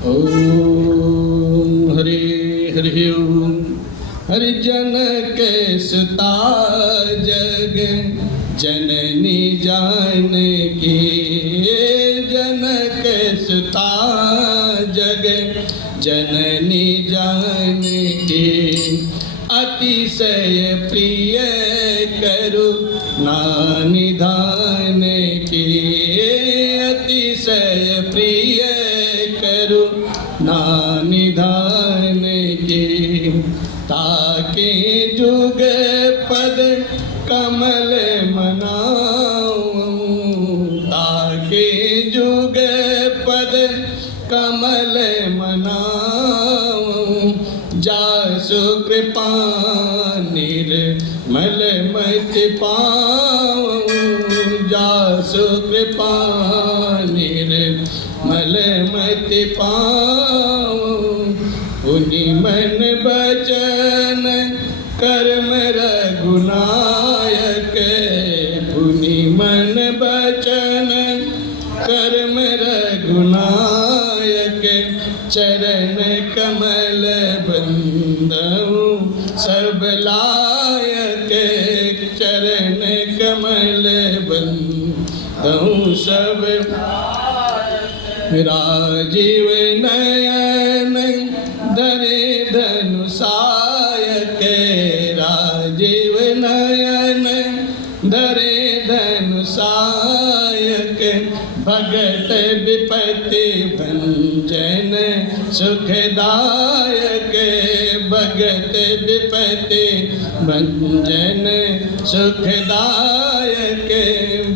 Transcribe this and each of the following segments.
ओम हरि हरि ओम। हरि जनक सुता जग जननी जानकी, जनक सुता जग जननी जानकी, अतिशय प्रिय करुणा निधान की, अतिशय प्रिय करुणा निधान की, ताके जुग पद कमल मनाऊं, ताके जुग पद कमल मनाऊं, जासु कृपा निर्मल मति पाऊं, जासु कृपा निर्मल मति पाऊं, पुनि मन बचन कर्म रघुनायक, पुनि मन बचन कर्म रघुनायक, चरण कमल बंदऊ सब लायक, चरण कमल बंदऊ सब राजीव नयन धरे धनुषायक, राजीव नयन धरे धनुषायक, भगत विपत्ति भंजन सुखदायक, भगत विपत्ति भंजन सुखदायक,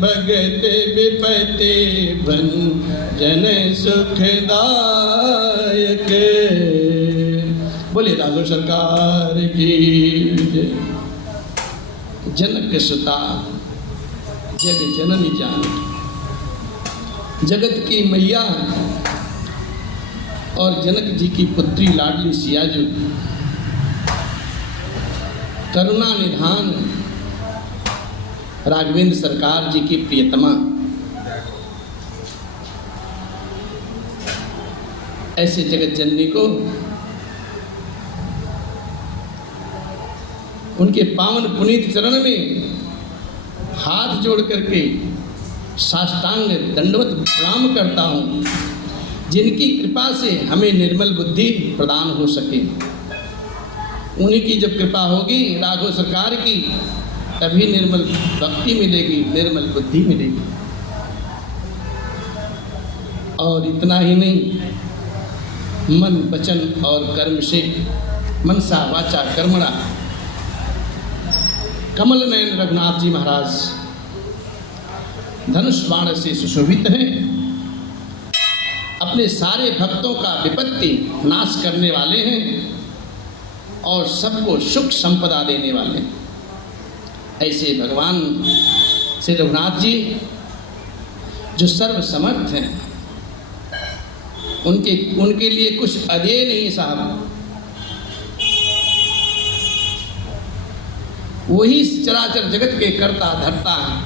भगत विपत्ति भंजन सुखदायक। बोले राघव सरकार की जय। जनक सुता जग जननी जानकी, जगत की मैया और जनक जी की पुत्री लाडली सिया जो करुणा निधान राघवेंद्र सरकार जी की प्रियतमा, ऐसे जगत जननी को उनके पावन पुनीत चरण में हाथ जोड़ करके साष्टांग दंडवत प्रणाम करता हूँ, जिनकी कृपा से हमें निर्मल बुद्धि प्रदान हो सके। उन्हीं की जब कृपा होगी राघव सरकार की, तभी निर्मल भक्ति मिलेगी, निर्मल बुद्धि मिलेगी। और इतना ही नहीं, मन वचन और कर्म से, मनसा वाचा कर्मणा, कमल नयन रघुनाथ जी महाराज धनुष बाण से सुशोभित हैं, अपने सारे भक्तों का विपत्ति नाश करने वाले हैं और सबको सुख संपदा देने वाले हैं। ऐसे भगवान श्री रघुनाथ जी जो सर्वसमर्थ हैं, उनके लिए कुछ अदेय नहीं साहब। वही चराचर जगत के कर्ता धर्ता हैं।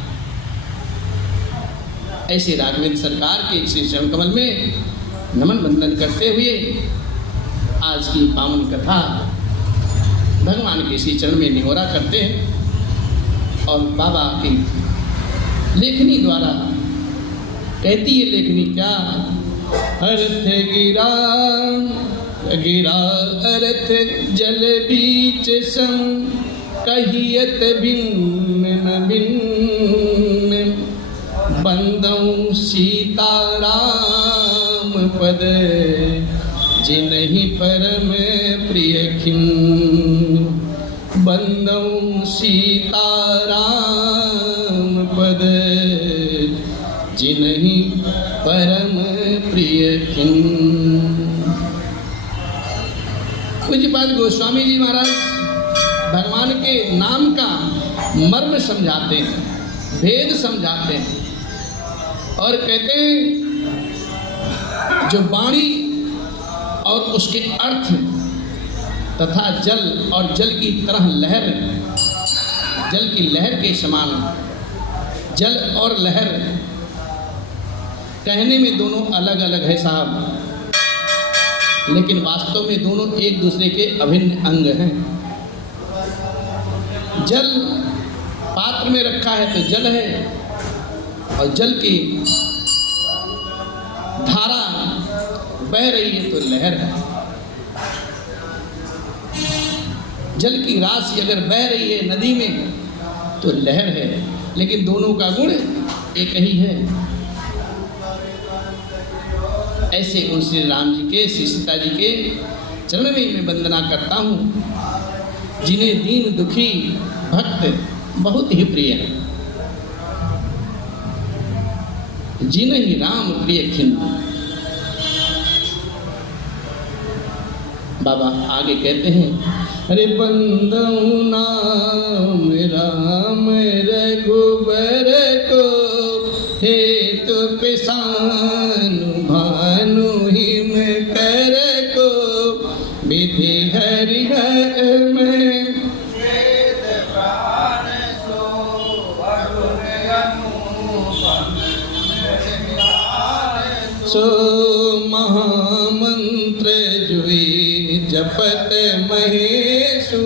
ऐसे राघवेंद्र सरकार के श्री चरण कमल में नमन वंदन करते हुए आज की पावन कथा भगवान के श्री चरण में निहोरा करते हैं और बाबा की लेखनी द्वारा कहती है लेखनी क्या, अर्थ गिरा गिरा अर्थ जल बीच सम, कहियत भिन्न न भिन्न, बंदऊ सीताराम पद जिनहि परम प्रिय खिन्न, बंदऊ सीताराम पद जिनहि परम प्रिय खिन्न। पूज्यपाद गोस्वामी जी महाराज भगवान के नाम का मर्म समझाते हैं, भेद समझाते हैं और कहते हैं जो वाणी और उसके अर्थ तथा जल और जल की तरह लहर, जल की लहर के समान, जल और लहर कहने में दोनों अलग अलग है साहब। लेकिन वास्तव में दोनों एक दूसरे के अभिन्न अंग हैं। जल पात्र में रखा है तो जल है, और जल की धारा बह रही है तो लहर है। जल की राशि अगर बह रही है नदी में तो लहर है, लेकिन दोनों का गुण एक ही है। ऐसे उन श्री राम जी के, श्री सीता जी के चरण में मैं वंदना करता हूँ, जिन्हें दीन दुखी भक्त बहुत ही प्रिय है। जिन्हें ही राम प्रिय खिंदु। बाबा आगे कहते हैं, अरे बंदऊ नाम राम रघुबर को, हेतु पिसानु भानु हिम कर को, विधि हरिहर में सो महामंत्र जुई जपत महेशु,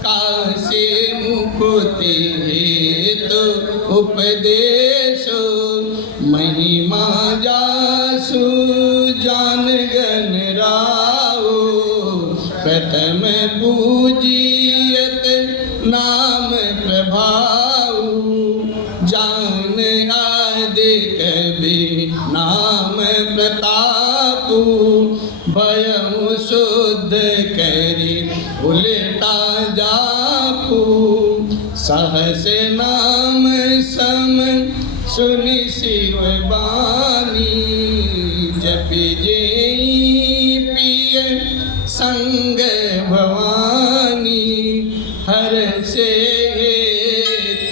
काशी मुकुति हेतु उपदेशो, महिमा जासु जान गण राओ, प्रथम पूजियत नाम प्रभाऊ, जान आदि कवि नाम प्रतापु, भयउ शुद्ध करी उलटा जापू, सहस नाम सम सुनि शिव बानी, जपि जेई पिय संग भवानी, हर से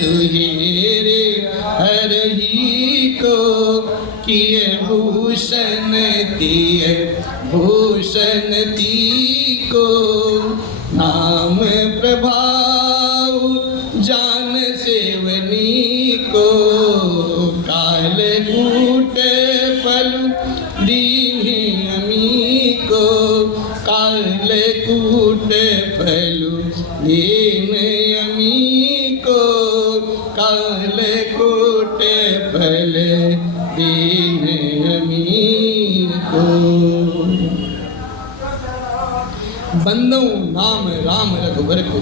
तुहिरे हर ही को, किए भूषण दिए भूषण ती को, नाम प्रभाव जान सेवनी को, काल कूट फल दीन्हि अमी को, काल कूट फल दीन्हि अमी को, काल कूट फल दीन्हि अमी को। बंदो नाम राम रघुबर को,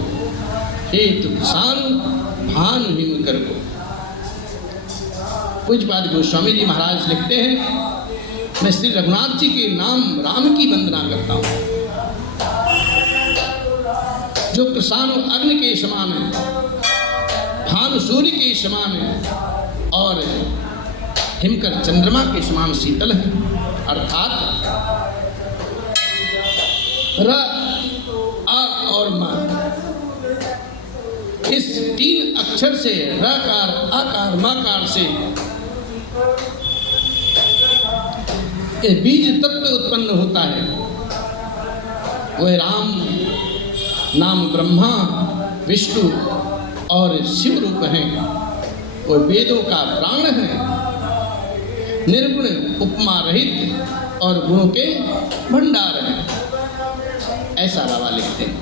हेतु सान भान हिम कर को। पूज्यपाद गोस्वामी जी महाराज लिखते हैं, मैं श्री रघुनाथ जी के नाम राम की वंदना करता हूँ, जो प्रसान अग्नि के समान है, भानु सूर्य के समान है, और हिमकर चंद्रमा के समान शीतल है। अर्थात र, आ और म, इस तीन अक्षर से रकार, आकार, मकार से ये बीज तत्व उत्पन्न होता है। वह राम नाम ब्रह्मा, विष्णु और शिव रूप हैं। वह वेदों का प्राण है, निर्गुण उपमा रहित और गुणों के भंडार हैं। ऐसा बाबा लिखते हैं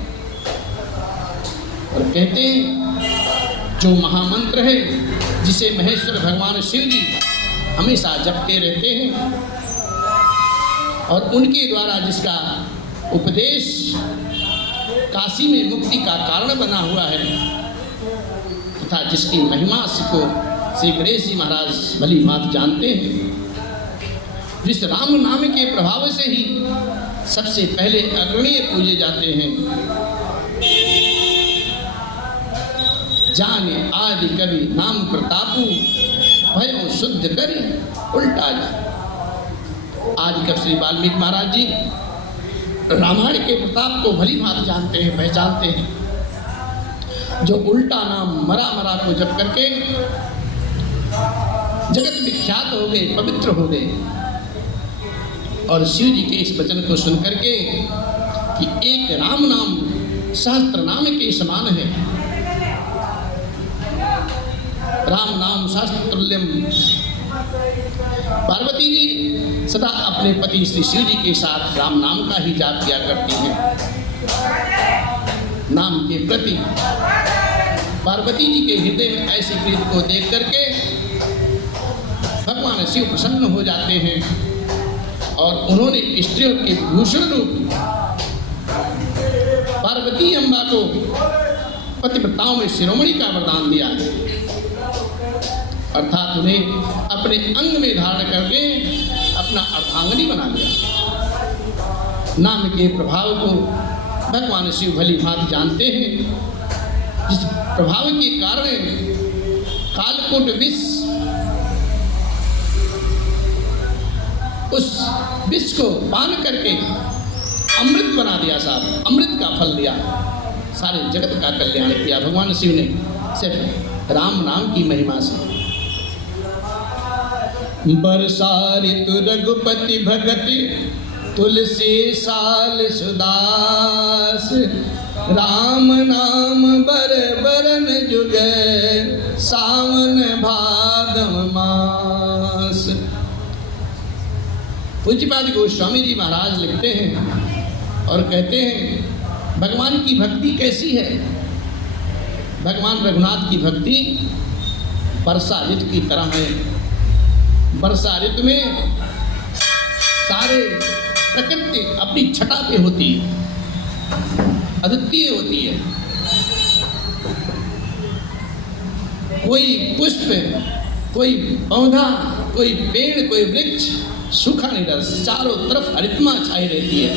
और कहते हैं, जो महामंत्र है जिसे महेश्वर भगवान शिव जी हमेशा जपते रहते हैं, और उनके द्वारा जिसका उपदेश काशी में मुक्ति का कारण बना हुआ है, तथा जिसकी महिमा को श्री गणेश जी महाराज भली बात जानते हैं। जिस राम नाम के प्रभाव से ही सबसे पहले अग्रणीय पूजे जाते हैं। जाने आदि कवि नाम प्रतापु, भय शुद्ध करी उल्टा जा। आदि कवि श्री वाल्मीकि महाराज जी रामायण के प्रताप को भली भांति जानते हैं, पहचानते हैं। जो उल्टा नाम मरा मरा को जप करके जगत विख्यात हो गए, पवित्र हो गए। और शिव जी के इस वचन को सुन करके कि एक राम नाम सहस्त्र नाम के समान है, राम नाम सहस्त्र तुल्यम पार्वती जी सदा अपने पति श्री शिव जी के साथ राम नाम का ही जाप किया करती हैं। नाम के प्रति पार्वती जी के हृदय में ऐसी प्रीति को देख करके भगवान शिव प्रसन्न हो जाते हैं और उन्होंने स्त्रियों के भूषण रूप पार्वती अम्बा को पतिव्रताओं में शिरोमणि का वरदान दिया, अर्थात उन्हें अपने अंग में धारण करके अपना अर्धांगिनी बना लिया। नाम के प्रभाव को भगवान शिव भली भांति जानते हैं, जिस प्रभाव के कारण कालकूट विष उस विष को पान करके अमृत बना दिया, साहब अमृत का फल दिया, सारे जगत का कल्याण किया भगवान शिव ने सिर्फ राम नाम की महिमा से। बरसा ऋतु रघुपति भगति तुलसी साल सुदास, राम नाम बर बरन जुगे सावन भादव मास। पूज्यपाद गोस्वामी जी महाराज लिखते हैं और कहते हैं भगवान की भक्ति कैसी है। भगवान रघुनाथ की भक्ति वर्षा ऋतु की तरह है। वर्षा ऋतु में सारे प्रकृति अपनी छटा पे होती है, अद्वितीय होती है। कोई पुष्प, कोई पौधा, कोई पेड़, कोई वृक्ष सूखा नहीं रहता, चारों तरफ हरितमा छाई रहती है।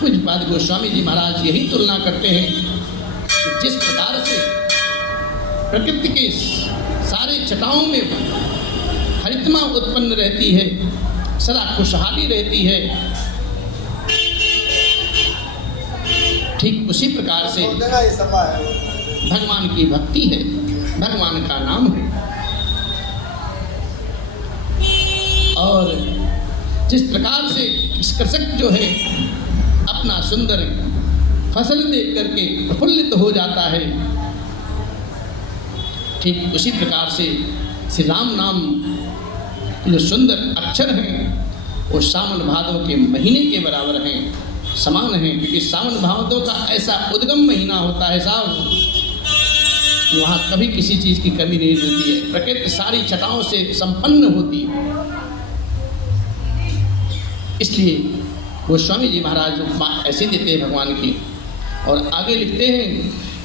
पूज्यपाद गोस्वामी जी महाराज यही तुलना करते हैं कि जिस प्रकार से प्रकृति के सारे छटाओं में हरितमा उत्पन्न रहती है, सदा खुशहाली रहती है, ठीक उसी प्रकार से भगवान की भक्ति है, भगवान का नाम है। और जिस प्रकार से इस कृषक जो है अपना सुंदर फसल देख करके प्रफुल्लित हो जाता है, ठीक उसी प्रकार से श्री राम नाम जो सुंदर अक्षर हैं वो सावन भादव के महीने के बराबर हैं, समान हैं। क्योंकि सावन भादव का ऐसा उद्गम महीना होता है साहब, वहाँ कभी किसी चीज़ की कमी नहीं रहती है, प्रकृति सारी छटाओं से संपन्न होती है। इसलिए गोस्वामी जी महाराज उपमा ऐसे देते हैं भगवान की और आगे लिखते हैं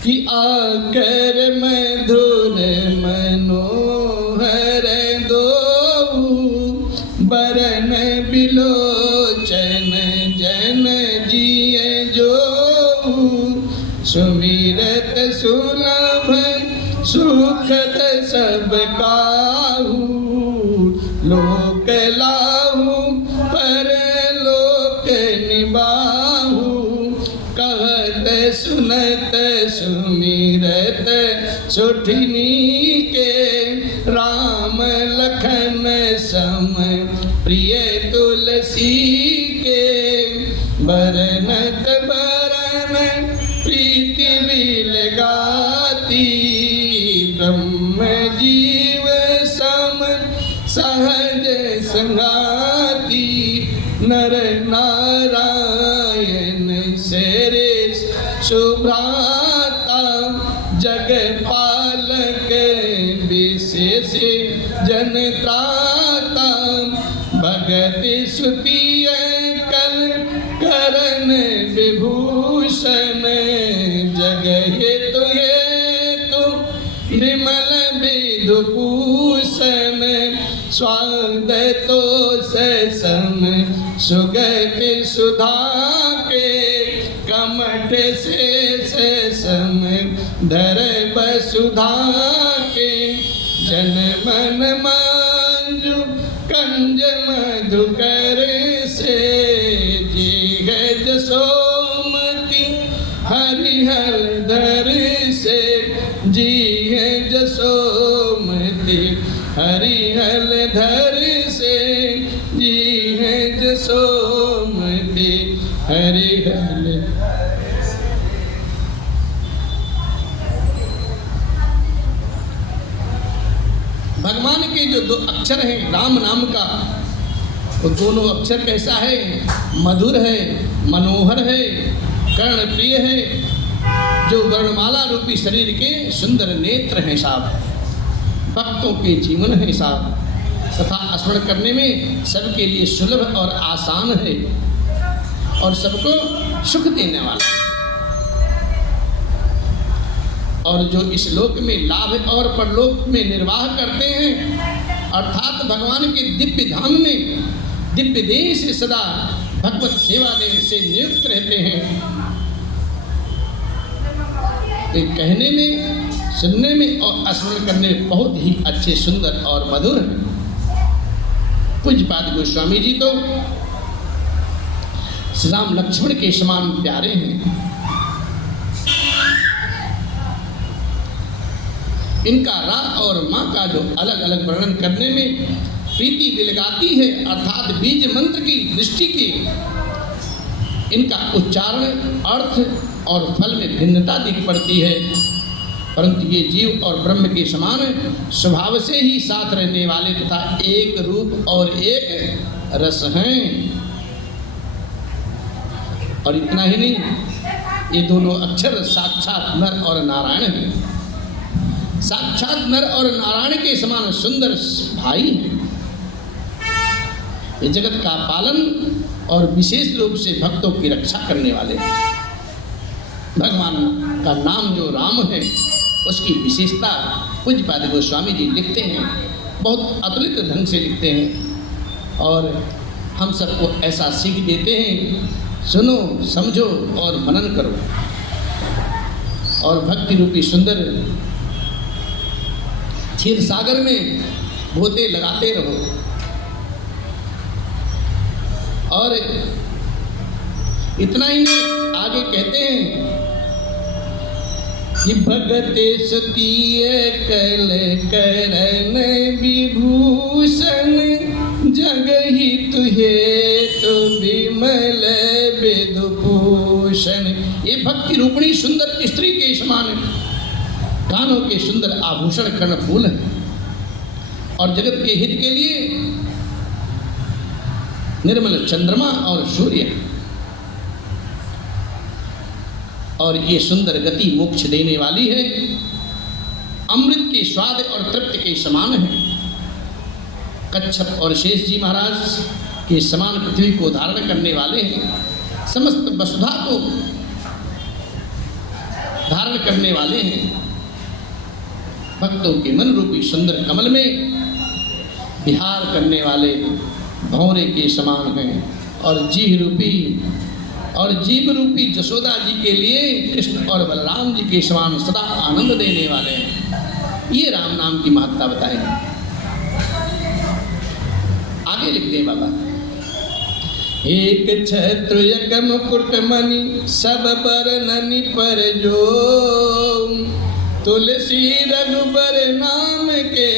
कि आकर मधुर मनोहर दो बरन बिलोचन जन जिए जो सुमिरत सुलभ सुखद सब काहू लोक लाहू पर लोक निबाहू कहत सुनत सुमिरत सुठनी के राम लखन सम प्रिय तुलसी के बरनत बरन प्रीति बिल गाती ब्रह्म जीव सम सहज संगाती नर नारायण सेरे सुभ्राता जग पालक विशेष जनत्राता भगति सुतिय कल करण विभूषण जग हेतु हेतु विमल विधुभूषण स्वाद तो सम सुगति सुधा के कमठ से सम धर वसुधा के जन मन मंजु कंज मधुकर से जी है जसोमती हरिहर धर से जी है जसोमती हरिहर धर से जी है जसोमती हरिहर। भगवान के जो दो अक्षर हैं राम नाम का, वो दोनों अक्षर कैसा है? मधुर है, मनोहर है, कर्ण प्रिय है, जो वर्णमाला रूपी शरीर के सुंदर नेत्र हैं साहब, भक्तों के जीवन है साहब, तथा स्मरण करने में सबके लिए सुलभ और आसान है और सबको सुख देने वाला है। और जो इस लोक में लाभ और परलोक में निर्वाह करते हैं, अर्थात भगवान के दिव्य धाम में दिव्य देह से सदा भगवत सेवा देने से नियुक्त रहते हैं, ये कहने में, सुनने में और स्मरण करने में बहुत ही अच्छे, सुंदर और मधुर हैं। पूज्यपाद गोस्वामी जी तो श्री राम लक्ष्मण के समान प्यारे हैं। इनका रा और माँ का जो अलग अलग वर्णन करने में प्रीति विलगाती है, अर्थात बीज मंत्र की दृष्टि की इनका उच्चारण, अर्थ और फल में भिन्नता दिख पड़ती है, परंतु ये जीव और ब्रह्म के समान स्वभाव से ही साथ रहने वाले तथा एक रूप और एक रस हैं। और इतना ही नहीं, ये दोनों अक्षर साक्षात नर और नारायण हैं, साक्षात नर और नारायण के समान सुंदर भाई हैं। ये जगत का पालन और विशेष रूप से भक्तों की रक्षा करने वाले हैं। भगवान का नाम जो राम है उसकी विशेषता पूज्यपाद गोस्वामी जी लिखते हैं, बहुत अतुलित ढंग से लिखते हैं और हम सबको ऐसा सीख देते हैं, सुनो समझो और मनन करो और भक्ति रूपी सुंदर क्षीर सागर में गोते लगाते रहो। और इतना ही नहीं, आगे कहते हैं कि भगते सतीय कल करण विभूषण जगहि तुहे तो विमल विदुभूषण। ये भक्ति रूपणी सुंदर स्त्री के समान कानों के सुंदर आभूषण कर्णफूल हैं और जगत के हित के लिए निर्मल चंद्रमा और सूर्य, और ये सुंदर गति मोक्ष देने वाली है, अमृत के स्वाद और तृप्ति के समान है। कच्छप और शेष जी महाराज के समान पृथ्वी को धारण करने वाले हैं, समस्त वसुधा को धारण करने वाले हैं। भक्तों के मन रूपी सुंदर कमल में विहार करने वाले भंवरे के समान हैं और जीव रूपी जसोदा जी के लिए कृष्ण और बलराम जी के समान सदा आनंद देने वाले हैं। ये राम नाम की महत्ता बताएंगे। आगे लिखते हैं बाबा, एक छत्र एक मुकुट मणि सब बरननि पर जो, तुलसी रघुबर नाम के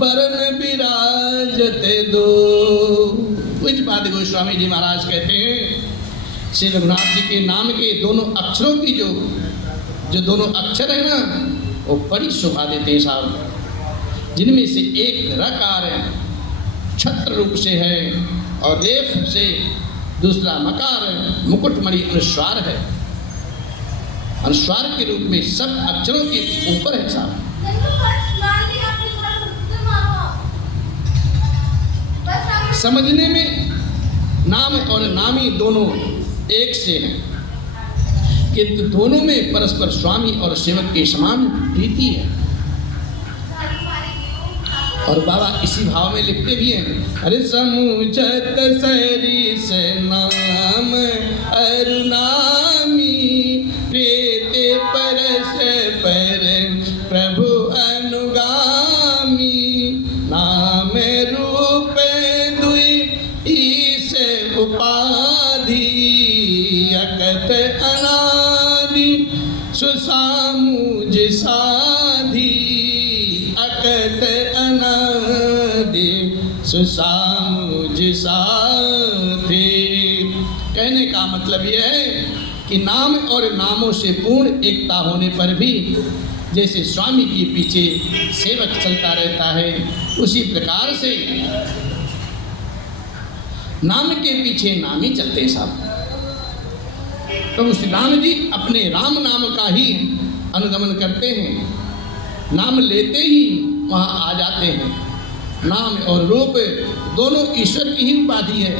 बरन विराजते दो। पूज्यपाद गोस्वामी जी महाराज कहते हैं, श्री रघुनाथ जी के नाम के दोनों अक्षरों की जो दोनों अक्षर है ना, वो बड़ी शोभा देते हैं साहब, जिनमें से एक रकार छत्र रूप से है और रेफ से दूसरा मकार मुकुटमणि अनुस्वार है, अनुस्वार के रूप में सब अक्षरों के ऊपर है साहब। समझने में नाम और नामी दोनों एक से हैं, किंतु दोनों में परस्पर स्वामी और सेवक के समान प्रीति है। और बाबा इसी भाव में लिखते भी हैं, अरे समुझत सरिस नाम अरुनामी प्रीति परस पर प्रभु अनुगामी, नाम रूप दुई ईस उपाधि अकत अनादि सुसामुझ साधि अकत अनादि सुसामुझ साधि। कहने का मतलब यह है कि नाम और नामों से पूर्ण एकता होने पर भी जैसे स्वामी के पीछे सेवक चलता रहता है, उसी प्रकार से नाम के पीछे नाम ही चलते हैं साहब। तो श्री राम जी अपने राम नाम का ही अनुगमन करते हैं, नाम लेते ही वहाँ आ जाते हैं। नाम और रूप दोनों ईश्वर की ही उपाधि है।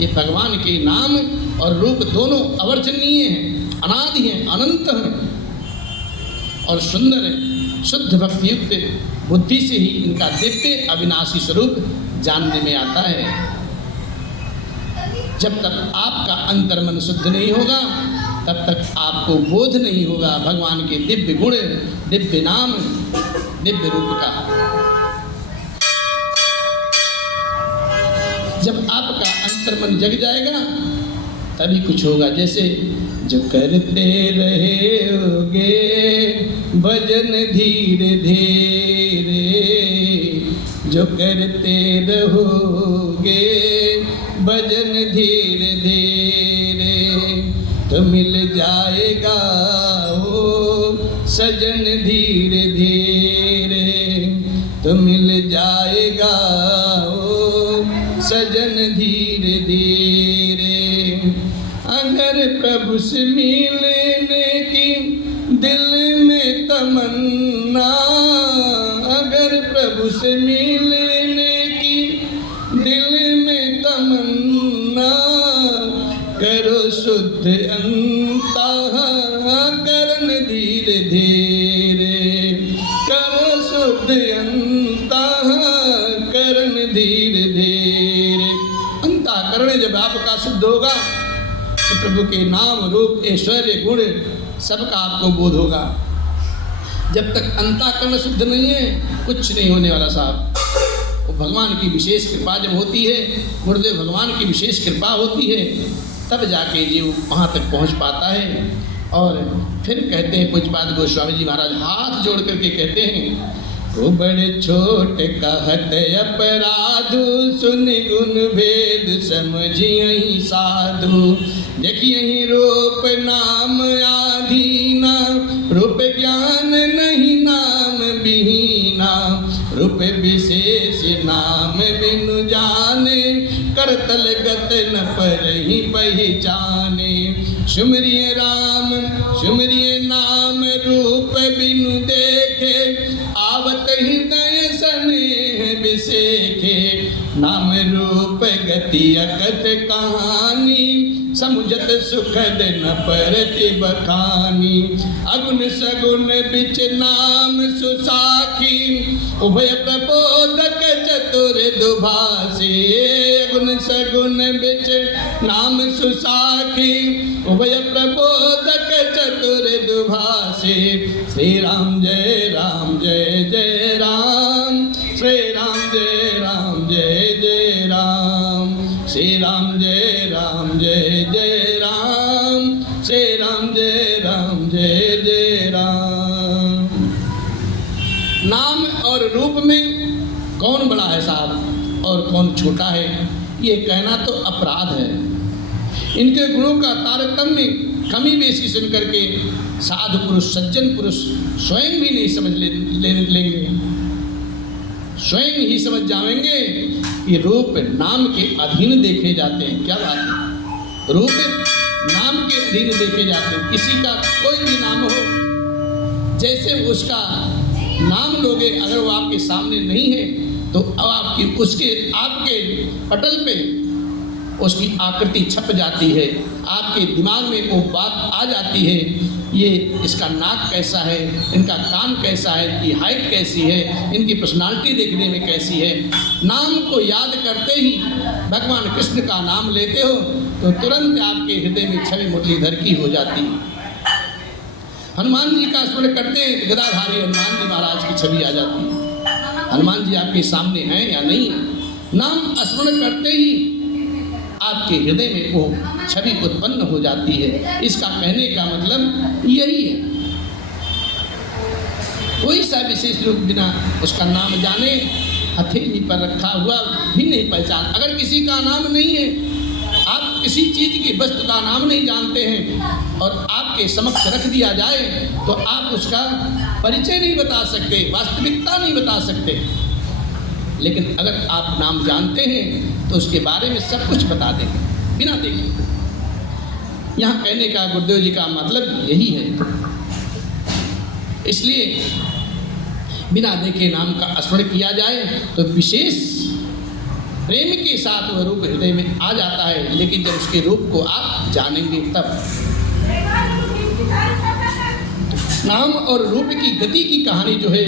ये भगवान के नाम और रूप दोनों अवर्जनीय हैं, अनादि हैं, अनंत हैं और सुंदर है। शुद्ध भक्ति युक्त बुद्धि से ही इनका दिव्य अविनाशी स्वरूप जानने में आता है। जब तक आपका अंतर्मन शुद्ध नहीं होगा तब तक आपको बोध नहीं होगा भगवान के दिव्य गुण, दिव्य नाम, दिव्य रूप का। जब आपका अंतर्मन जग जाएगा तभी कुछ होगा। जैसे जो करते रहोगे भजन धीरे धीरे, जो करते रहोगे भजन धीरे धीरे, तो मिल जाएगा वो सजन धीरे धीरे, तो मिल जाएगा वो सजन धीरे धीरे। अगर प्रभु से मिलने की दिल में तमन्ना, अगर प्रभु से मिलने की दिल में तमन्ना, करो शुद्ध अंतःकरण धीरे धीरे, करो शुद्ध अंतःकरण धीरे धीरे। अंतःकरण जब आपका शुद्ध होगा तो प्रभु के नाम रूप ऐश्वर्य गुण सबका आपको बोध होगा। जब तक अंतःकरण शुद्ध नहीं है कुछ नहीं होने वाला साहब। वो भगवान की विशेष कृपा जब होती है, गुरुदेव भगवान की विशेष कृपा होती है, तब जाके जीव वहाँ तक पहुँच पाता है। और फिर कहते हैं पूज्यपाद गोस्वामी जी महाराज हाथ जोड़ करके कहते हैं, वो बड़े छोट कहत अपराधु, सुन गुण भेद समझियहि साधु। देखियहि रूप नाम आधीना, रूप ज्ञान नहीं नाम विहीना, रूप विशेष नाम बिनु जाने, करतल गत न परहि पहचाने। सुमरिय राम सुमरिय नाम, रूप बिनु देखे, आवत हृदय स्नेह बिसेखे। नाम रूप गति अकथ कहानी, समुझत सुखद न परति बखानी। अगुण सगुण बिच नाम सुसाखी, उभय प्रबोधक चतुर दुभाषी। अगुण सगुण बिच नाम सुसाखी, उभय प्रबोधक चतुर दुभाषी। श्री राम जय राम जय जय राम, श्री राम जय राम जय जय राम, श्री राम जय राम जय जय राम, श्री राम जय राम जय जय राम। नाम और रूप में कौन बड़ा है साहब और कौन छोटा है, ये कहना तो अपराध है। इनके गुणों का तारतम्य कमी बेसी सुन करके साधु पुरुष सज्जन पुरुष स्वयं भी नहीं समझ लेंगे, स्वयं ही समझ जाएंगे कि रूप नाम के अधीन देखे जाते हैं। क्या बात है, रूप नाम के अधीन देखे जाते हैं। किसी का कोई भी नाम हो, जैसे उसका नाम लोगे, अगर वो आपके सामने नहीं है तो अब आपके पटल पे उसकी आकृति छप जाती है, आपके दिमाग में वो बात आ जाती है, ये इसका नाक कैसा है, इनका कान कैसा है, इनकी हाइट कैसी है, इनकी पर्सनालिटी देखने में कैसी है। नाम को याद करते ही भगवान कृष्ण का नाम लेते हो तो तुरंत आपके हृदय में छवि मुरलीधर की हो जाती है। हनुमान जी का स्मरण करते हैं, गदाधारी हनुमान जी महाराज की छवि आ जाती है। हनुमान जी आपके सामने हैं या नहीं, नाम स्मरण करते ही आपके हृदय में वो छवि उत्पन्न हो जाती है। इसका कहने का मतलब यही है। कोई सा विशेष रूप बिना उसका नाम जाने हथेली पर रखा हुआ भी नहीं पहचान। अगर किसी का नाम नहीं है, आप किसी चीज की वस्तु का नाम नहीं जानते हैं और आपके समक्ष रख दिया जाए तो आप उसका परिचय नहीं बता सकते, वास्तविकता नहीं बता सकते। लेकिन अगर आप नाम जानते हैं तो उसके बारे में सब कुछ बता देंगे बिना देखे। यहाँ कहने का गुरुदेव जी का मतलब यही है। इसलिए बिना देखे नाम का स्मरण किया जाए तो विशेष प्रेम के साथ वह रूप हृदय में आ जाता है। लेकिन जब उसके रूप को आप जानेंगे तब नाम और रूप की गति की कहानी जो है,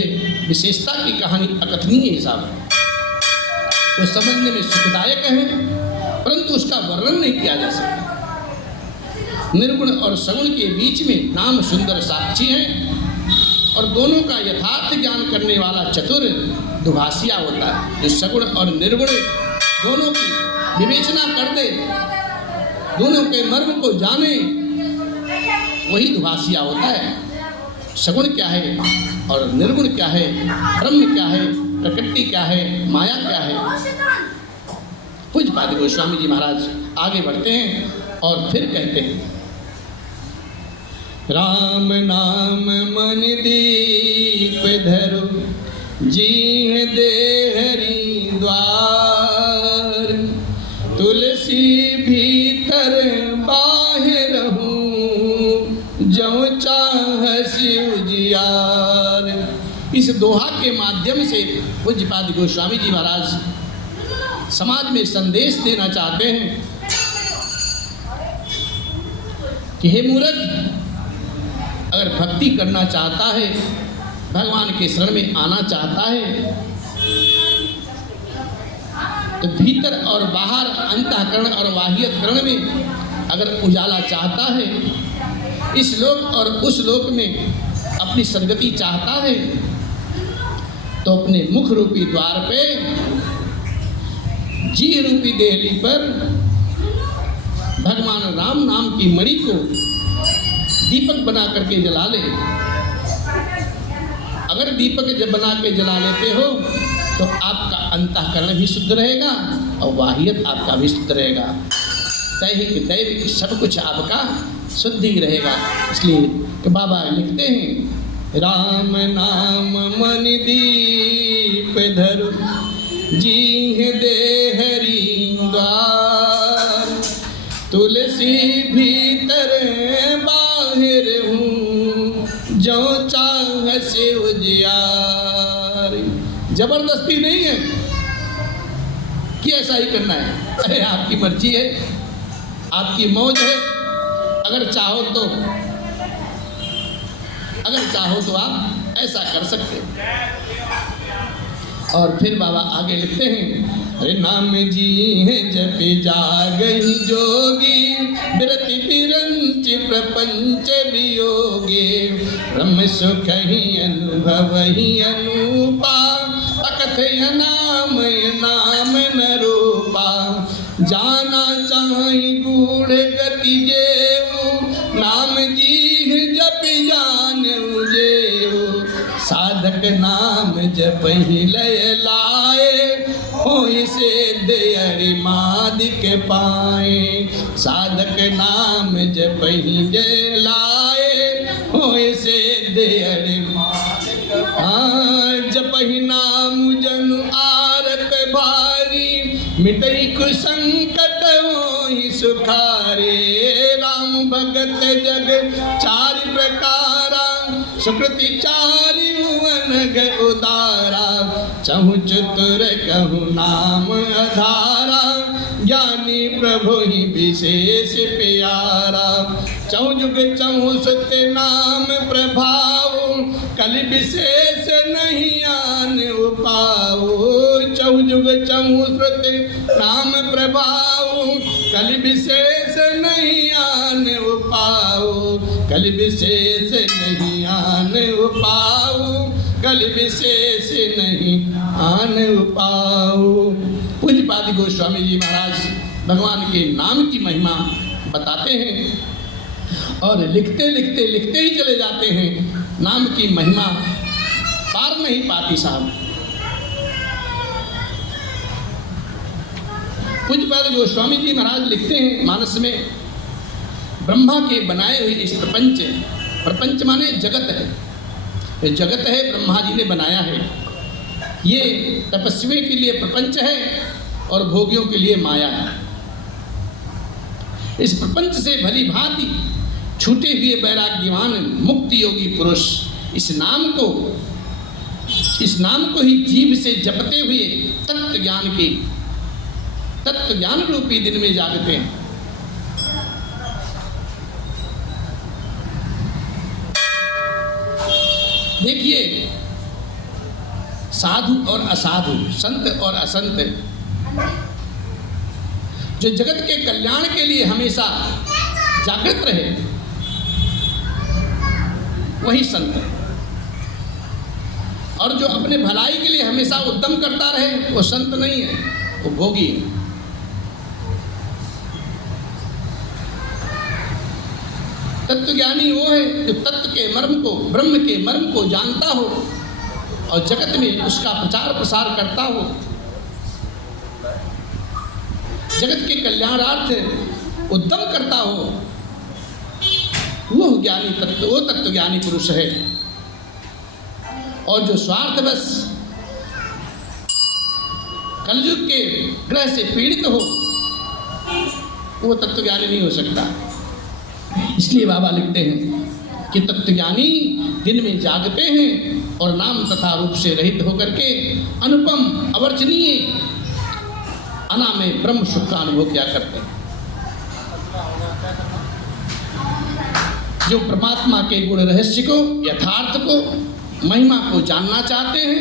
विशेषता की कहानी अकथनीय हिसाब है। वो समझने में सुखदायक है, परंतु उसका वर्णन नहीं किया जा सकता। निर्गुण और सगुण के बीच में नाम सुंदर साक्षी है और दोनों का यथार्थ ज्ञान करने वाला चतुर दुभाषिया होता है। जो सगुण और निर्गुण दोनों की विवेचना कर दे, दोनों के मर्म को जाने, वही दुभाषिया होता है। सगुण क्या है और निर्गुण क्या है, ब्रह्म क्या है, प्रकृति क्या है, माया क्या है। पूज्यपाद गोस्वामी जी महाराज आगे बढ़ते हैं और फिर कहते हैं, राम नाम मन दीप धरो, जीह देहरी द्वार, तुलसी भीतर बाहर हूँ, जो चाहस उजियार। इस दोहा के माध्यम से पूज्यपाद गोस्वामी जी महाराज समाज में संदेश देना चाहते हैं कि हे मूर्ख, अगर भक्ति करना चाहता है, भगवान के शरण में आना चाहता है, तो भीतर और बाहर अंतःकरण और बाह्यकरण में अगर उजाला चाहता है, इस लोक और उस लोक में अपनी सदगति चाहता है, तो अपने मुख रूपी द्वार पे, जी रूपी देहली पर भगवान राम नाम की मणि को दीपक बना करके जला ले। अगर दीपक जब बना के जला लेते हो तो आपका अंतःकरण भी शुद्ध रहेगा और बाह्यत आपका भी शुद्ध रहेगा। दैहिक दैविक सब कुछ आपका शुद्ध ही रहेगा। इसलिए तो बाबा लिखते हैं, राम नाम मन दीप धरो, जीह देहरी द्वार, तुलसी भीतर बाहर हूँ, जो चाह से उजियार। जबरदस्ती नहीं है कि ऐसा ही करना है। अरे आपकी मर्जी है, आपकी मौज है। अगर चाहो तो आप ऐसा कर सकते हो। और फिर बाबा आगे लिखते हैं, अरे नाम जी है जप जागहि जोगी, बिरति बिरंच प्रपंच वियोगे, ब्रह्म सुख ही अनुभव ही अनुपा, अकथय नाम न रूपा, जाना चाहि गूढ़ गति जेऊ, नाम जी जप जान जेऊ, साधक नाम जप ही लय लाए, होई से दयरि मादिक पाए, साधक नाम जप ही जय लाए, होई से दयरि जप ही नाम जनु आरत भारी, मिटई कुसंकट होई सुखारे, राम भगत जग चार प्रकारा, सुकृति चारि भुवन उदारा, चहु चतुर कहु नाम अधारा, ज्ञानी प्रभु ही विशेष प्यारा, चहु जुग चहु सत्य नाम प्रभाव, कल विशेष नहीं आन उपाओ, चहु जुग चहु सत्य नाम प्रभाव, कल विशेष नहीं आन उपाओ, कल विशेष नहीं आन उपाओ, कल विशेष नहीं आन उपाओ। पूज्यपाद गोस्वामी जी महाराज भगवान के नाम की महिमा बताते हैं और लिखते ही चले जाते हैं। नाम की महिमा पार नहीं पाती साहब। पूज्यपाद गोस्वामी जी महाराज लिखते हैं मानस में, ब्रह्मा के बनाए हुए इस प्रपंच माने जगत है, जगत है ब्रह्मा जी ने बनाया है। ये तपस्वी के लिए प्रपंच है और भोगियों के लिए माया है। इस प्रपंच से भली भांति छूटे हुए वैराग्यवान मुक्त योगी पुरुष इस नाम को ही जीभ से जपते हुए तत्व ज्ञान रूपी दिन में जागते हैं। देखिए, साधु और असाधु, संत और असंत, जो जगत के कल्याण के लिए हमेशा जागृत रहे वही संत है, और जो अपने भलाई के लिए हमेशा उद्यम करता रहे वो संत नहीं है, वो भोगी है। तत्वज्ञानी वो है जो तत्व के मर्म को, ब्रह्म के मर्म को जानता हो और जगत में उसका प्रचार प्रसार करता हो, जगत के कल्याणार्थ उद्यम करता हो, वो ज्ञानी तत्व, वो तत्वज्ञानी पुरुष है। और जो स्वार्थवश कलयुग के ग्रह से पीड़ित हो वो तत्वज्ञानी नहीं हो सकता। इसलिए बाबा लिखते हैं कि तत्वज्ञानी दिन में जागते हैं और नाम तथा रूप से रहित होकर के अनुपम अवर्चनीय अनामय ब्रह्म सुख का अनुभव किया करते हैं। जो परमात्मा के गुण रहस्य को, यथार्थ को, महिमा को जानना चाहते हैं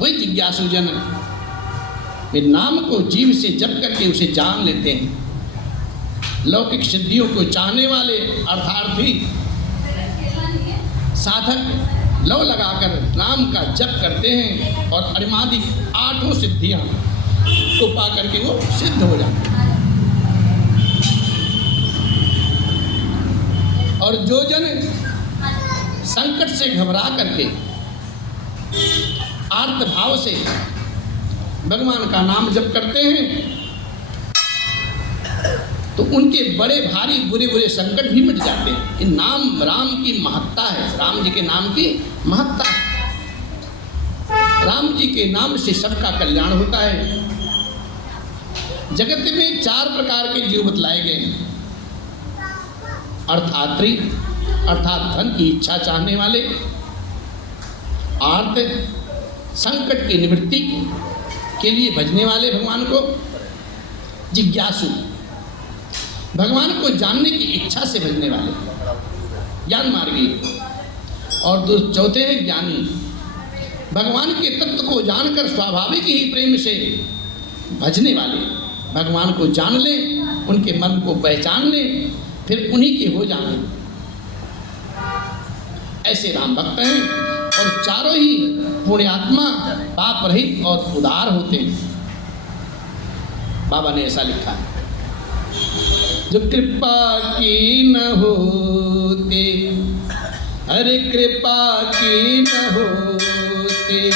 वही जिज्ञासु जन वे नाम को जीव से जप करके उसे जान लेते हैं। लौकिक सिद्धियों को चाहने वाले अर्थार्थी साधक लव लगाकर नाम का जप करते हैं और अरिमादिक 8 सिद्धियां को पा करके वो सिद्ध हो जाते हैं। और जो जन संकट से घबरा करके आर्त भाव से भगवान का नाम जप करते हैं तो उनके बड़े भारी बुरे बुरे संकट भी मिट जाते हैं। इन नाम राम की महत्ता है, राम जी के नाम की महत्ता है। राम जी के नाम से सबका कल्याण होता है। जगत में 4 प्रकार के जीव बतलाए गए हैं। अर्थात्री अर्थात धन की इच्छा चाहने वाले, आर्त संकट की निवृत्ति के लिए भजने वाले भगवान को, जिज्ञासु भगवान को जानने की इच्छा से भजने वाले, ज्ञान मार्गी, और चौथे हैं ज्ञानी, भगवान के तत्व को जानकर स्वाभाविक ही प्रेम से भजने वाले, भगवान को जान ले, उनके मन को पहचान ले, फिर उन्हीं के हो जाने, ऐसे राम भक्त हैं। और चारों ही पुण्यात्मा, पाप रहित और उदार होते हैं। बाबा ने ऐसा लिखा है, जो कृपा की न होते, अरे कृपा की न होते,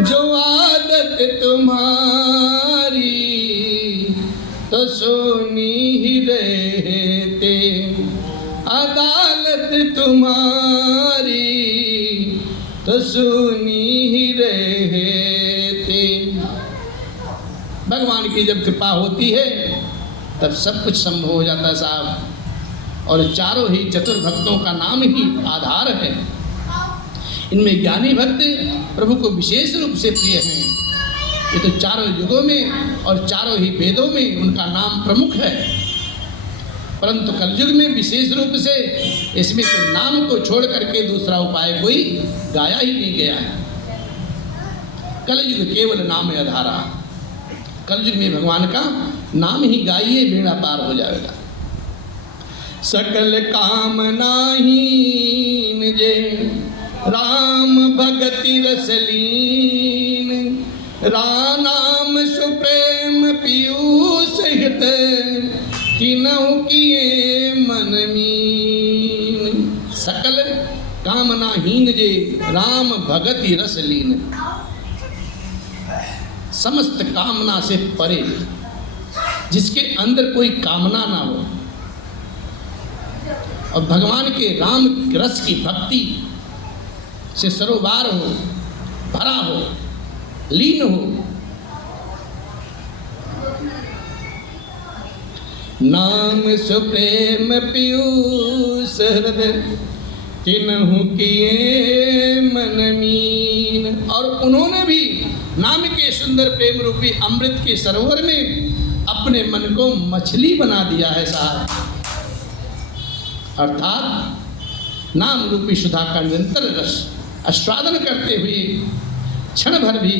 जो आदत तुम्हारी तो सोनी ही रहते, अदालत तुम्हारी तो सोनी ही रहते। भगवान की जब कृपा होती है तब सब कुछ संभव हो जाता है साहब। और चारों ही चतुर भक्तों का नाम ही आधार है। इनमें ज्ञानी भक्त प्रभु को विशेष रूप से प्रिय हैं। ये तो चारों युगों में और चारों ही वेदों में उनका नाम प्रमुख है, परंतु कलयुग में विशेष रूप से इसमें तो नाम को छोड़ करके दूसरा उपाय कोई गाया ही नहीं गया है। कलयुग केवल नाम आधारा, कलयुग में भगवान का नाम ही गाइए, बेड़ा पार हो जाएगा। सकल कामनाहीन जे राम भगति रसलीन, राम सुप्रेम पीयूष हित, किन्हु किए मन मीन। सकल कामनाहीन जे राम भगति रसलीन, समस्त कामना से परे, जिसके अंदर कोई कामना ना हो और भगवान के राम रस की भक्ति से सरोबार हो, भरा हो, लीन हो। नाम सुप्रेम पीयूष हृदय तिन्हु किए मन मीन। और उन्होंने भी नाम के सुंदर प्रेम रूपी अमृत के सरोवर में अपने मन को मछली बना दिया है साहब। अर्थात नाम रूपी सुधा का निरंतर रस आस्वादन करते हुए क्षण भर भी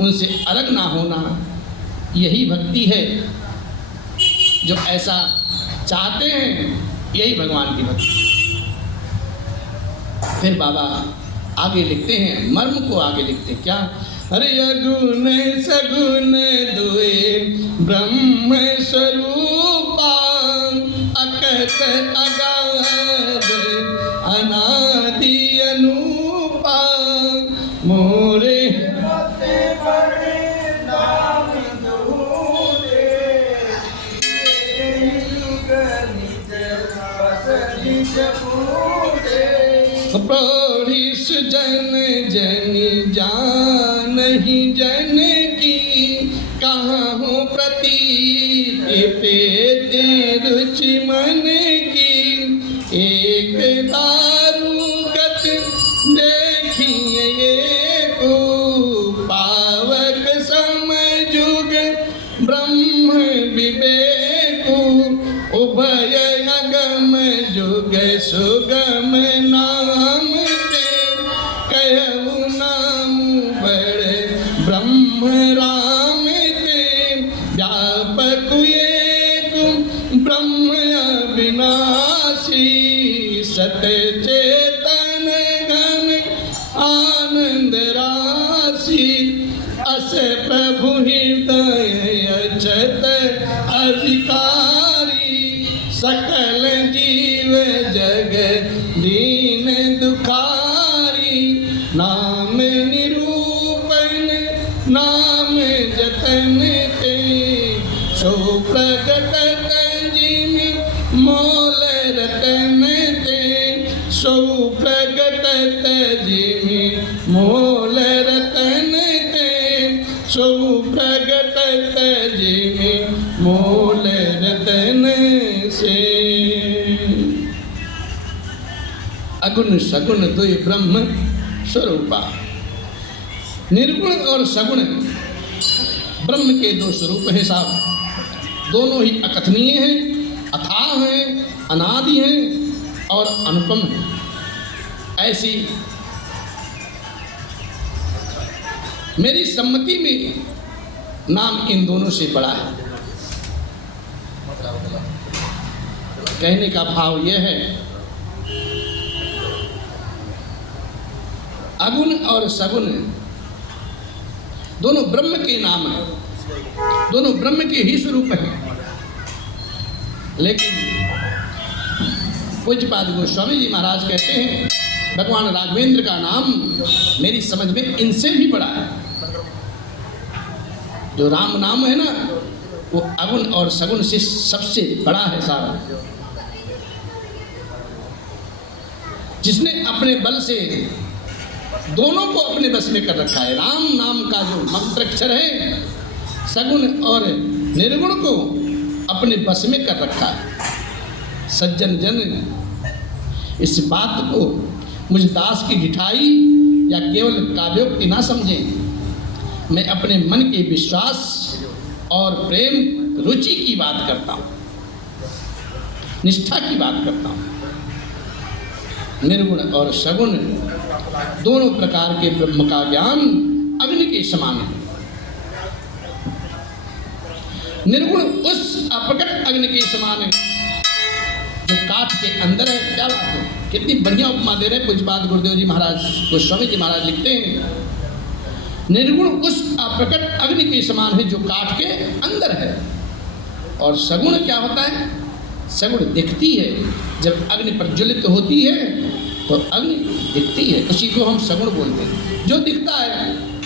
उनसे अलग ना होना, यही भक्ति है। जो ऐसा चाहते हैं यही भगवान की भक्ति। फिर बाबा आगे लिखते हैं, मर्म को आगे लिखते हैं क्या? अरे अगुण सगुण दुए ब्रह्म स्वरूपा अकत अगाध अनादि अनूपा मोरे प्रौढ़िस जन जन जान ही जन की कहाँ हो प्रतीत पेते रुचि मन की। एक दारुगत देखिए को पावक समझुग ब्रह्म विवेकु उभय अगम जुग सुगम नाम ते कहु नाम बड़े ब्रह्म राम ते व्यापक एक ब्रह्म अविनाशी सत चेतन घन आनंद राशि अस प्रभु हृदय अचत अधिकारी सकल जीव जग दीन दुखारी। नाम निरूपण नाम जतन ते सो प्रगटत जिन मोल रतन ते सो प्रगटत जिन मोल रतन ते सो प्रगटत जिन मोल रतन से। अगुण सगुण द्वय ब्रह्म स्वरूपा। निर्गुण और सगुण ब्रह्म के दो स्वरूप हैं साहब। दोनों ही अकथनीय हैं, अथाह हैं, अनादि हैं और अनुपम हैं। ऐसी मेरी सम्मति में नाम इन दोनों से बड़ा है। कहने का भाव यह है, अगुण और सगुण दोनों ब्रह्म के नाम हैं, दोनों ब्रह्म के ही स्वरूप हैं। लेकिन पूज्यपाद गोस्वामी जी महाराज कहते हैं, भगवान राघवेंद्र का नाम मेरी समझ में इनसे भी बड़ा है। जो राम नाम है ना, वो अगुण और सगुण से सबसे बड़ा है सारा। जिसने अपने बल से दोनों को अपने बस में कर रखा है। राम नाम का जो मंत्राक्षर है, सगुण और निर्गुण को अपने बस में कर रखा है। सज्जन जन इस बात को मुझ दास की ढिठाई या केवल काव्योक्ति ना समझें। मैं अपने मन के विश्वास और प्रेम रुचि की बात करता हूँ, निष्ठा की बात करता हूँ। निर्गुण और सगुण दोनों प्रकार के ब्रह्म का ज्ञान अग्नि के समान है। निर्गुण उस अप्रकट अग्नि के समान है जो काठ के अंदर है। क्या बात है, कितनी बढ़िया उपमा दे रहे हैं पूज्यपाद गुरुदेव जी महाराज, गोस्वामी जी महाराज लिखते हैं, निर्गुण उस अप्रकट अग्नि के समान है जो काठ के अंदर है। और सगुण क्या होता है? सगुण दिखती है। जब अग्नि प्रज्वलित होती है तो अग्नि दिखती है, उसी को हम सगुण बोलते हैं। जो दिखता है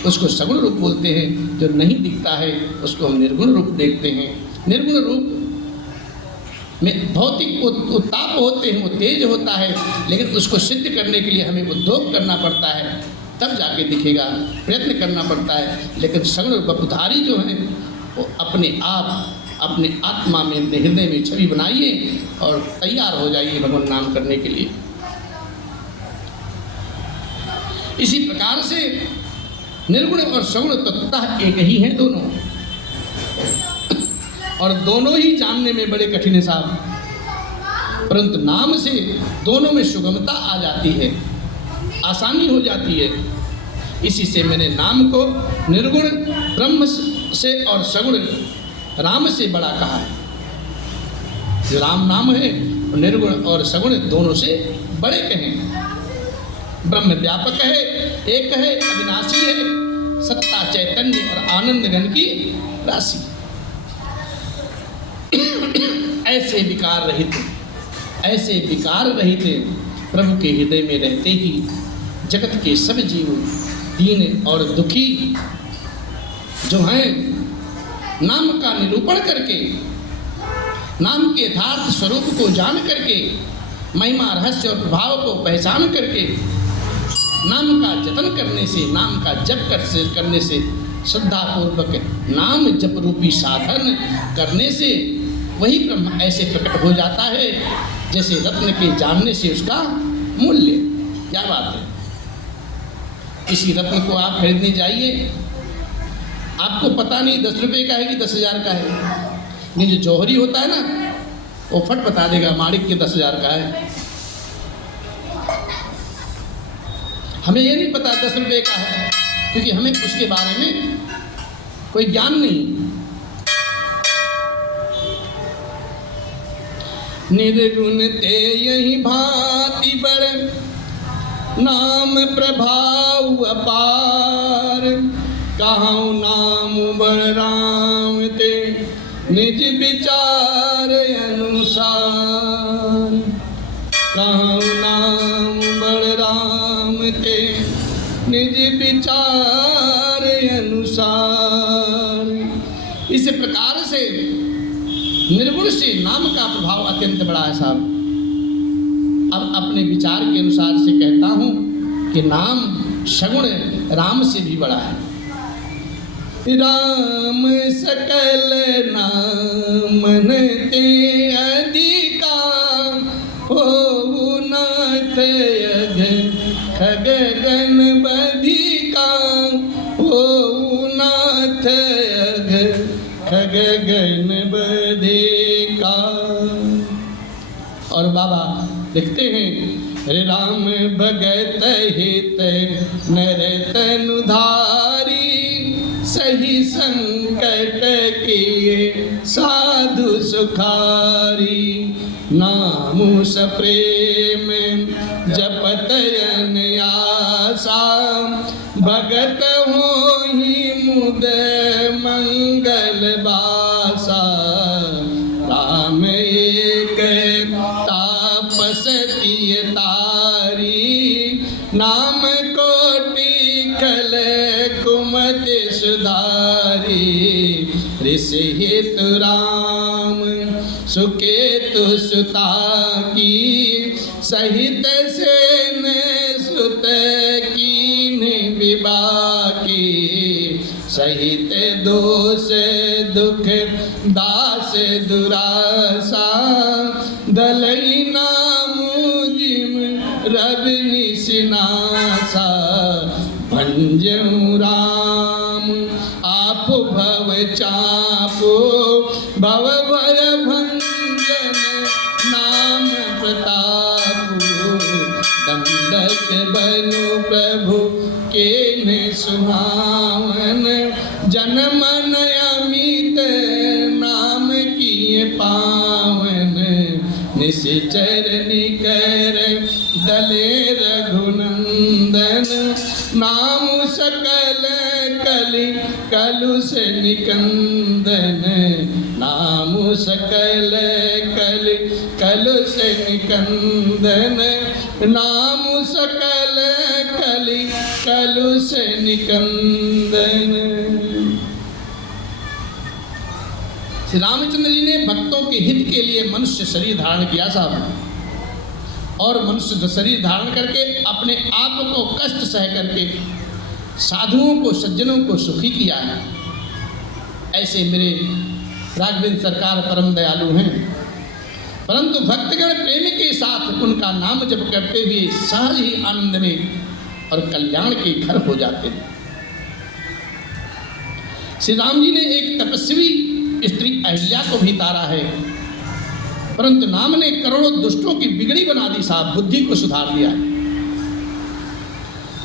उसको सगुण रूप बोलते हैं, जो नहीं दिखता है उसको हम निर्गुण रूप देखते हैं। निर्गुण रूप में भौतिक उत्ताप होते हैं, वो तेज होता है, लेकिन उसको सिद्ध करने के लिए हमें उद्योग करना पड़ता है। तब जाके दिखेगा, प्रयत्न करना पड़ता है। लेकिन सगुण बपुधारी जो हैं वो अपने आप अपने आत्मा में, अपने हृदय में छवि बनाइए और तैयार हो जाइए भगवान नाम करने के लिए। इसी प्रकार से निर्गुण और सगुण तत्वतः एक ही हैं दोनों, और दोनों ही जानने में बड़े कठिन है साहब, परंतु नाम से दोनों में सुगमता आ जाती है, आसानी हो जाती है। इसी से मैंने नाम को निर्गुण ब्रह्म से और सगुण राम से बड़ा कहा है। जो राम नाम है निर्गुण और सगुण दोनों से बड़े कहें। ब्रह्म व्यापक है, एक है, अविनाशी है, सत्ता चैतन्य और आनंद घन की राशि। ऐसे विकार रहित प्रभु के हृदय में रहते ही जगत के सब जीव दीन और दुखी जो हैं, नाम का निरूपण करके, नाम के यथार्थ स्वरूप को जान करके, महिमा रहस्य और प्रभाव को पहचान करके, नाम का जतन करने से, नाम का जप करने से, श्रद्धापूर्वक नाम जप रूपी साधन करने से वही ब्रह्म ऐसे प्रकट हो जाता है जैसे रत्न के जानने से उसका मूल्य। क्या बात है। किसी रत्न को आप खरीदने जाइए, आपको पता नहीं 10 रुपये का है कि 10,000 का है। ये जो जौहरी होता है ना, वो फट बता देगा माणिक के 10,000 का है। हमें ये नहीं पता 10 रुपये का है, क्योंकि हमें उसके बारे में कोई ज्ञान नहीं। निर्गुण ते यही भांति बड़, नाम प्रभाव अपार, कहूँ नाम बड़ राम ते निज विचार अनुसार। कहूँ नाम बड़ राम ते निज विचार अनुसार। इस प्रकार से निर्गुण से नाम का प्रभाव अत्यंत बड़ा है साहब। अब अपने विचार के अनुसार से कहता हूँ कि नाम सगुण राम से भी बड़ा है। राम सकल नामन ते अधिका, हो नाथ यग खग गण बधिका, हो नाथ यग खग गण बधिका। और बाबा लिखते हैं, राम भगत हित नर तनुधारी, सही संकट किए साधु सुखारी। नामु सप्रेम जपत अनयासा, भगत होहि मुद मंगल बासा। राम एक तापसती तारी, नाम कोटि खल कुमति सुधारी। ऋषि हितु राम सुकेतु सुता की, सहित सेन सुत कीन विबाकी। सहित दोष दुख दास दुरासा, दलई नामु जिम रवि निसिनासा। भंजऊ राम आप भव चापो, भव भय भंजन नाम प्रतापो। दंडक बनु प्रभु के सुहावन, जनमन अमित नाम किए पावन। निश्चर निकर दले रघुनंदन, नाम सकल कलि कलुष निकंदन। नाम सकल कलि कलुष निकंदन, नाम सकल कलि कलुष निकंदन। श्री रामचंद्र जी ने भक्तों के हित के लिए मनुष्य शरीर धारण किया साहब। और मनुष्य शरीर धारण करके अपने आप को कष्ट सह करके साधुओं को, सज्जनों को सुखी किया है। ऐसे मेरे राघवेंद्र सरकार परम दयालु हैं, परंतु भक्तगण प्रेम के साथ उनका नाम जप करते हुए सहज ही आनंद में और कल्याण के घर हो जाते हैं। श्री राम जी ने एक तपस्वी स्त्री अहिल्या को भी तारा है, परंतु नाम ने करोड़ों दुष्टों की बिगड़ी बना दी साहब, बुद्धि को सुधार दिया है।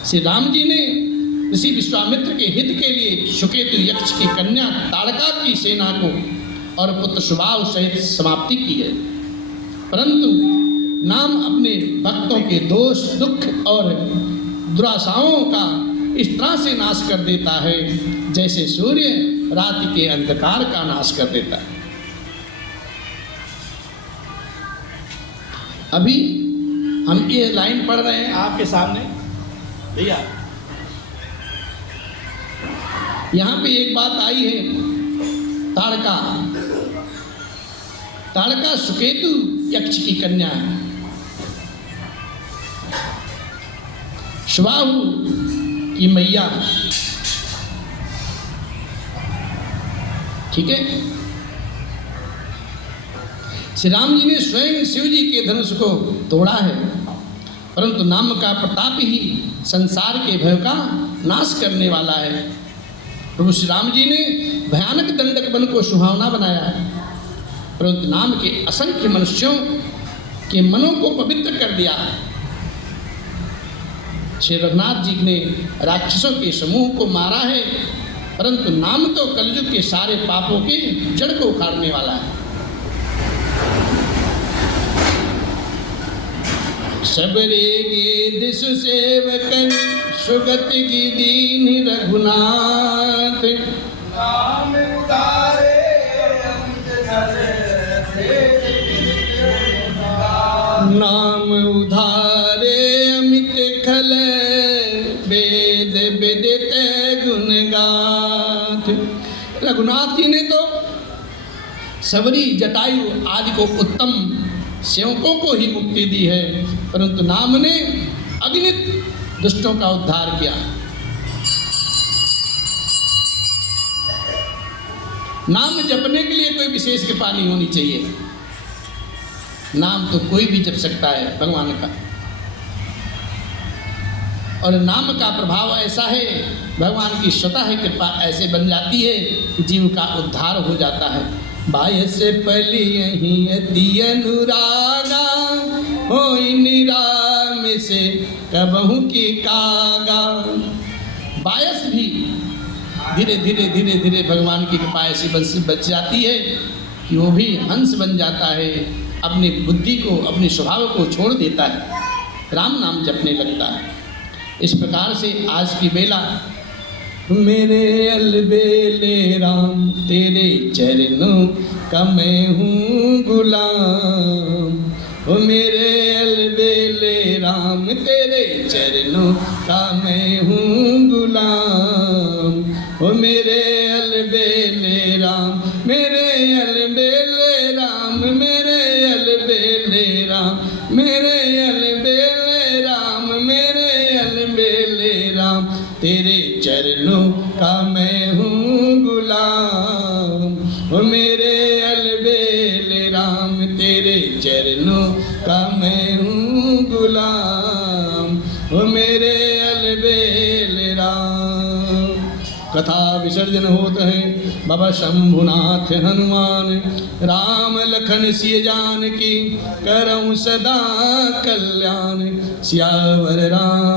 श्री राम जी ने ऋषि विश्वामित्र के हित के लिए सुकेतु यक्ष की कन्या ताड़का की सेना को और पुत्र सुबाहु सहित समाप्ति की है, परंतु नाम अपने भक्तों के दोष, दुख और दुराशाओं का इस तरह से नाश कर देता है जैसे सूर्य रात्रि के अंधकार का नाश कर देता है। अभी हम ये लाइन पढ़ रहे हैं आपके सामने भैया, यहाँ पे एक बात आई है, ताड़का, ताड़का सुकेतु यक्ष की कन्या है, सुबाहु की मैया, ठीक है। श्री राम जी ने स्वयं शिव जी के धनुष को तोड़ा है, परंतु नाम का प्रताप ही संसार के भय का नाश करने वाला है। प्रभु श्री राम जी ने भयानक दंडक वन को सुहावना बनाया है, परंतु नाम के असंख्य मनुष्यों के मनों को पवित्र कर दिया है। श्री रघुनाथ जी ने राक्षसों के समूह को मारा है, परंतु नाम तो कलयुग के सारे पापों के जड़ को उखाड़ने वाला है। सबरे गेद सुसेवकन सुगत की दीन रघुनाथ, नाम उतारे नाम उधारे अमित खल, वेद विदित गुण गाथ। रघुनाथ जी ने तो सबरी, जटायु आदि को उत्तम सेवकों को ही मुक्ति दी है, परंतु नाम ने अगणित दुष्टों का उद्धार किया। नाम जपने के लिए कोई विशेष कृपा नहीं होनी चाहिए, नाम तो कोई भी जप सकता है भगवान का, और नाम का प्रभाव ऐसा है, भगवान की स्वतः है कृपा ऐसे बन जाती है कि जीव का उद्धार हो जाता है। बाय से पली यहीं अति अनुरागा, हो निराम से कबहू की कागा। बायस भी धीरे धीरे धीरे धीरे भगवान की कृपा ऐसी बच जाती है कि वो भी हंस बन जाता है, अपनी बुद्धि को, अपने स्वभाव को छोड़ देता है, राम नाम जपने लगता है। इस प्रकार से आज की बेला, मेरे अलबेले राम तेरे चरणों का मैं हूँ गुलाम, ओ मेरे अलबेले राम तेरे चरणों का मैं हूँ गुलाम, ओ मेरे अलबेले राम, मेरे अलबेले राम, मेरे अलबेले राम, मेरे अलबेले राम, मेरे अलबेले राम, तेरे चरणों का मैं हूँ गुलाम, ओ मेरे अलबेले राम, तेरे चरणों का मैं हूँ गुलाम, ओ मेरे अलबेले राम। कथा विसर्जन होता है बाबा शंभुनाथ हनुमान, राम लखन सिय जान की करऊं सदा कल्याण, सियावर राम